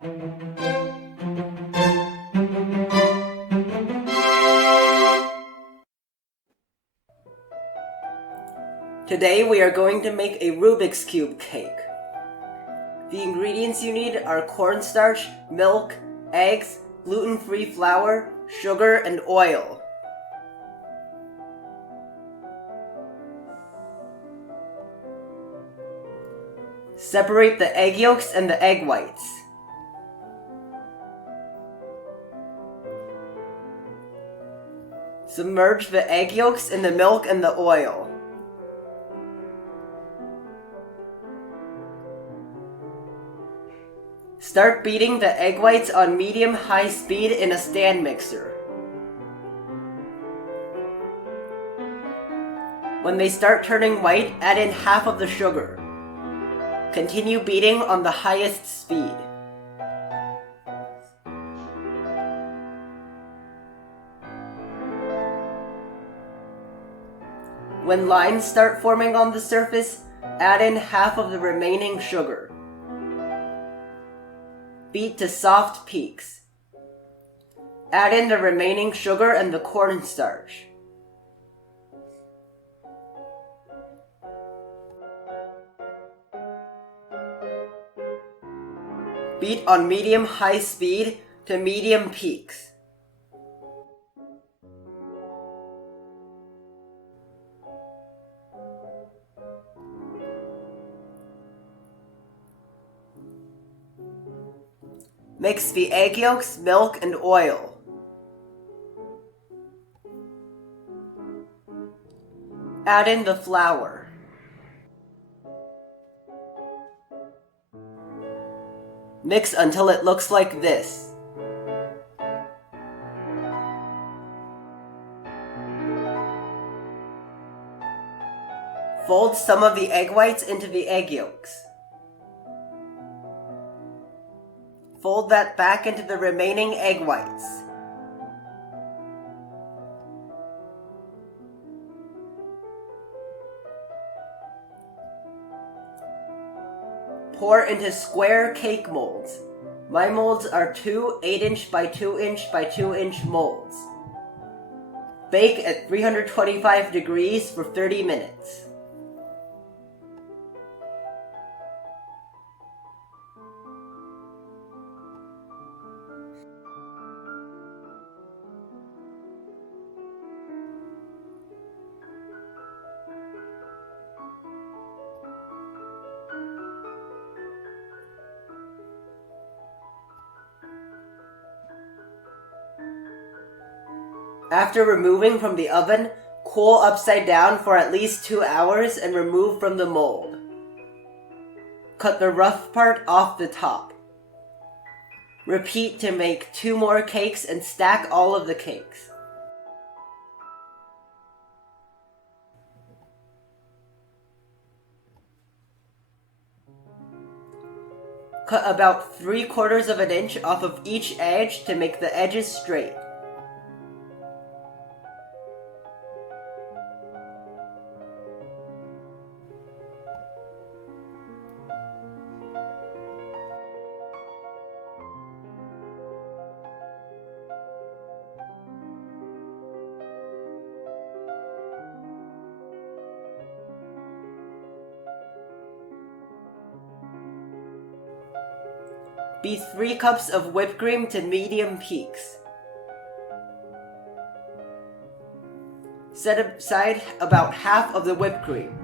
Today we are going to make a Rubik's Cube cake. The ingredients you need are cornstarch, milk, eggs, gluten-free flour, sugar, and oil. Separate the egg yolks and the egg whites. Submerge the egg yolks in the milk and the oil. Start beating the egg whites on medium-high speed in a stand mixer. When they start turning white, add in half of the sugar. Continue beating on the highest speed. When lines start forming on the surface, add in half of the remaining sugar. Beat to soft peaks. Add in the remaining sugar and the cornstarch. Beat on medium-high speed to medium peaks. Mix the egg yolks, milk, and oil. Add in the flour. Mix until it looks like this. Fold some of the egg whites into the egg yolks. Fold that back into the remaining egg whites. Pour into square cake molds. My molds are 2 8-inch by 2-inch by 2-inch molds. Bake at 325 degrees for 30 minutes. After removing from the oven, cool upside down for at least 2 hours and remove from the mold. Cut the rough part off the top. Repeat to make 2 more cakes and stack all of the cakes. Cut about 3/4 of an inch off of each edge to make the edges straight. Beat 3 cups of whipped cream to medium peaks. Set aside about half of the whipped cream.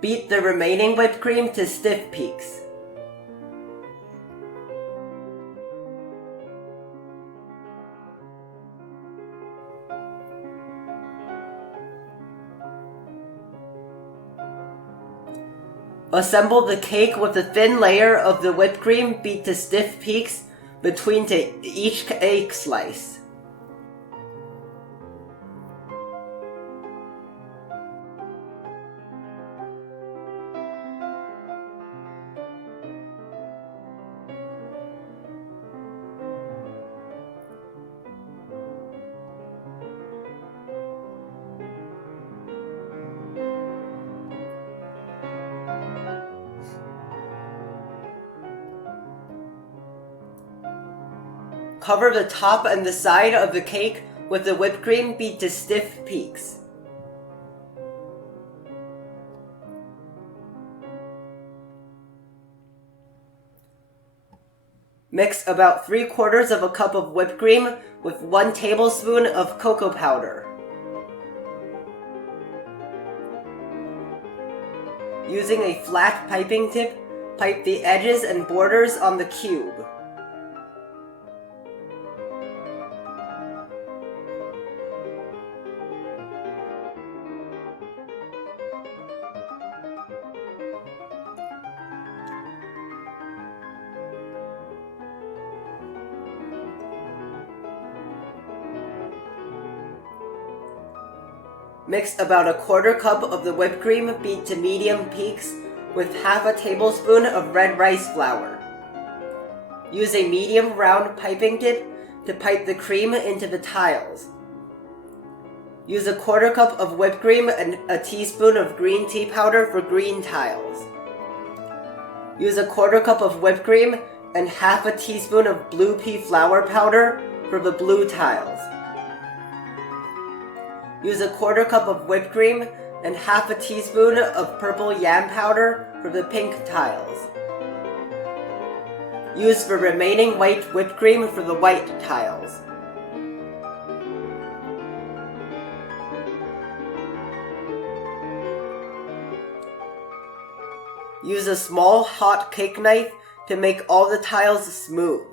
Beat the remaining whipped cream to stiff peaks. Assemble the cake with a thin layer of the whipped cream beat to stiff peaks between each cake slice. Cover the top and the side of the cake with the whipped cream beat to stiff peaks. Mix about 3/4 of a cup of whipped cream with 1 tablespoon of cocoa powder. Using a flat piping tip, pipe the edges and borders on the cube. Mix about 1/4 cup of the whipped cream beat to medium peaks with 1/2 tablespoon of red rice flour. Use a medium round piping tip to pipe the cream into the tiles. Use 1/4 cup of whipped cream and a teaspoon of green tea powder for green tiles. Use 1/4 cup of whipped cream and 1/2 teaspoon of blue pea flour powder for the blue tiles. Use 1/4 cup of whipped cream and 1/2 teaspoon of purple yam powder for the pink tiles. Use the remaining white whipped cream for the white tiles. Use a small hot cake knife to make all the tiles smooth.